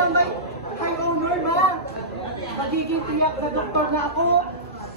lang kay owner, ma. Magiging tiyak na doktor na ako.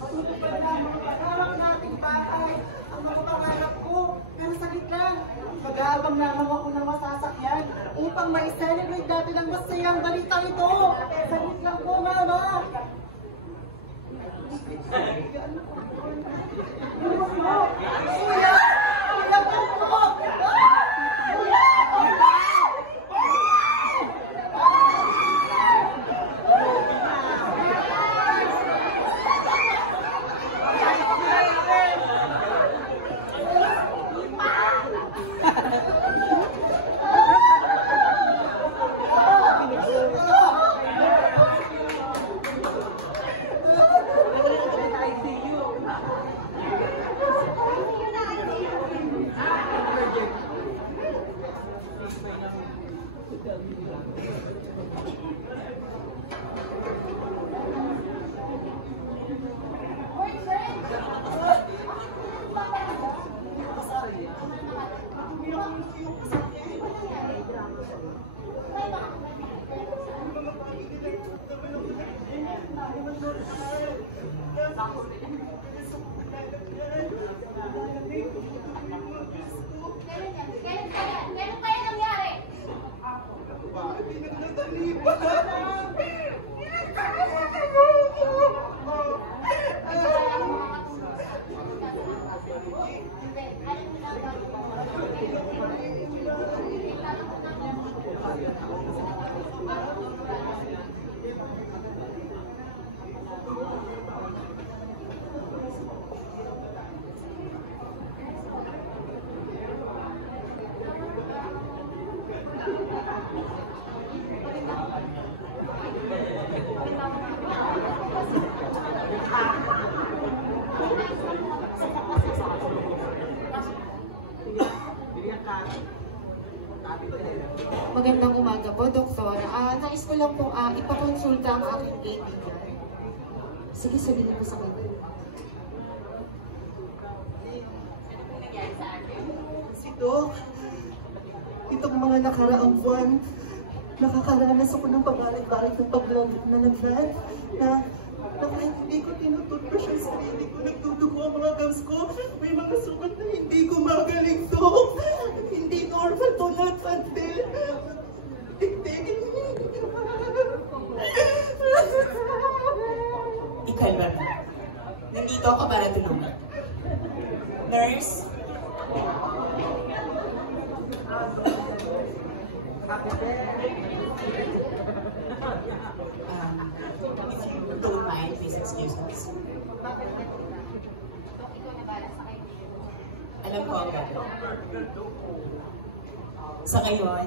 Matutupad na ang mga pangarap nating bahay, ang mga pangarap ko. Pero saglit lang, mag-aabang lamang ako ng masasakyan upang ma-celebrate natin ang masayang balitang ito. Saglit lang po, mama. Kuya! Kuya po po! Magandang umaga po, Doktor. Nais ko lang po ipakonsulta ang aking kaibigan. Sige, sabihin mo sa kanya. Si Doc, itong mga nakaraang buwan, nakakaranas ako ng pabalik-balik ng paglalagnan na kahit hindi ko tinututbrush ang sarili ko, nagdudugo ang mga gums ko, may mga sugat na hindi ko magaling, Doc. Hindi normal to, not until Ikalma mo. Nandito ako para tulungan. Nurse? If you don't mind, please excuse us. Alam ko ang gagawin. Sa ngayon,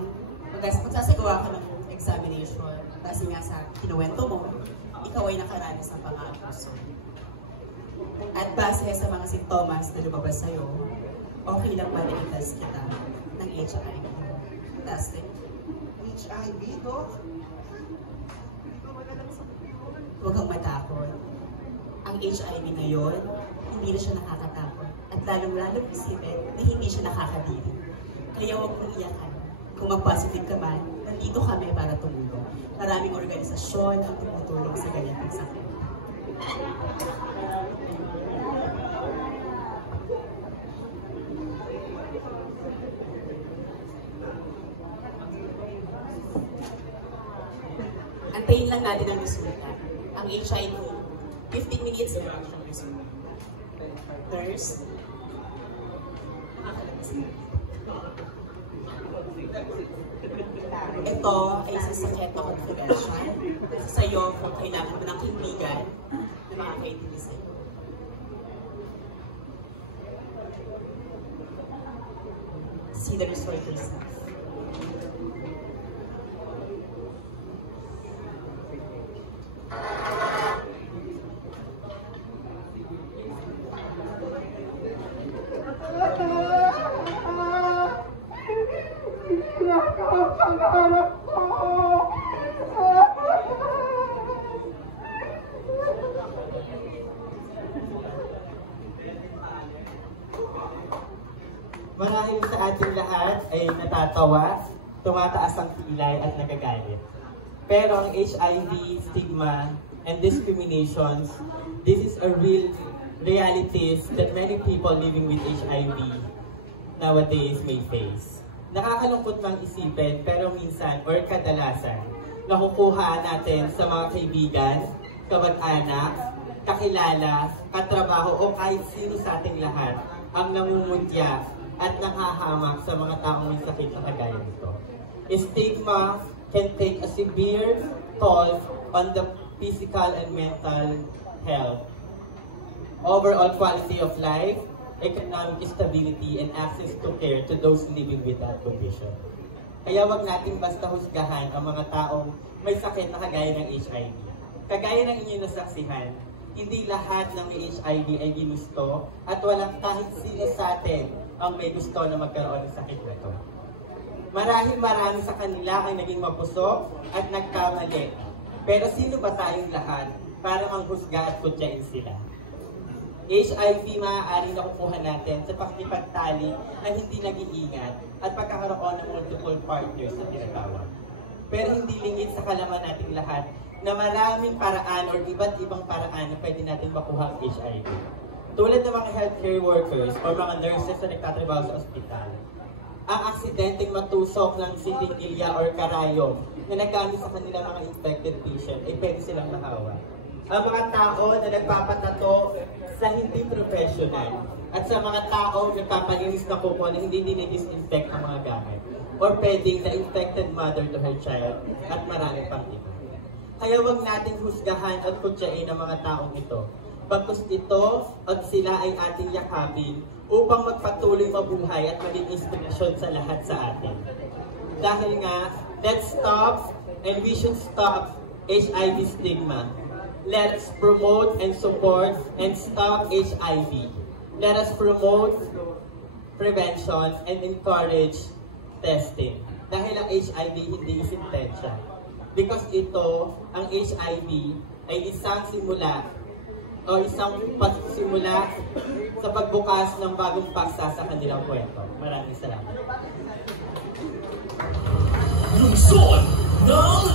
magsasagawa ko ng examination kasi nga sa kinuwento mo, ikaw ay nakaranas ng pang-aabuso. At base sa mga sintomas na lumabas sa'yo, okay lang ba na i-test kita ng HIV? Testing? HIV, Doc? Huwag kang matakot. Ang HIV ngayon, hindi na siya nakakatakot. At lalong-lalong isipin na hindi siya nakakadiri. Kaya huwag mong iyakan. Kung mag-positive ka man, nandito kami para tumulong. Maraming organisasyon ang tumutulong sa ganyang sakit. Antayin lang natin ang resulta. Ang HIV, 15 minutes na lang siyang resulta. Nurse, ito ay sasakit na confidential sa'yo kung kailangan mo ng kaibigan na makakaintindi sa'yo. See the result yourself. Marahil sa ating lahat ay natatawa, tumataas ang kilay at nagagalit. Pero ang HIV, stigma, and discriminations, this is a real realities that many people living with HIV nowadays may face. Nakakalungkot mang isipin, pero minsan or kadalasan, nakukuha natin sa mga kaibigan, kamag-anak, kakilala, katrabaho o kahit sino sa ating lahat ang namumutya at nanghahamak sa mga taong may sakit na kagaya nito. Stigma can take a severe toll on the physical and mental health, overall quality of life, economic stability, and access to care to those living with that condition. Kaya wag nating basta husgahan ang mga taong may sakit na kagaya ng HIV. Kagaya ng inyong nasaksihan, hindi lahat ng may HIV ay ginusto at walang kahit sino sa atin ang may gusto na magkaroon ng sakit na ito. Marami sa kanila ang naging mapusok at nagkamali. Pero sino ba tayong lahat para manghusga at kutyain sila? HIV maaaring nakukuha natin sa pakikipagtali na hindi nag-iingat at pagkakaroon ng multiple partners na tinatawag. Pero hindi lingid sa kalaman nating lahat na maraming paraan o iba't ibang paraan na pwede natin makuha ang HIV. Tulad ng mga healthcare workers o mga nurses na nagtatrabaho sa ospital. Ang aksidenteng matusok ng sitingilya or karayom na nagamit sa kanila mga infected patient ay pwede silang mahawa. Ang mga tao na nagpapatato sa hindi professional at sa mga tao nagpapalinis na kuko na hindi dinidisinfect ang mga gamit or pwedeng na-infected mother to her child at marami pang iba. Kaya wag nating husgahan at kutsain ang mga taong ito. Pagkus ito at sila ay ating yakapin upang magpatuloy mabuhay at maging inspirasyon sa lahat sa atin. Dahil nga, let's stop and we should stop HIV stigma. Let's promote and support and stop HIV. Let us promote prevention and encourage testing. Dahil ang HIV hindi isintensya. Because ito, ang HIV ay isang simula o isang pagsimula sa pagbukas ng bagong paksa sa kanilang kwento. Maraming salamat. Lungsod ng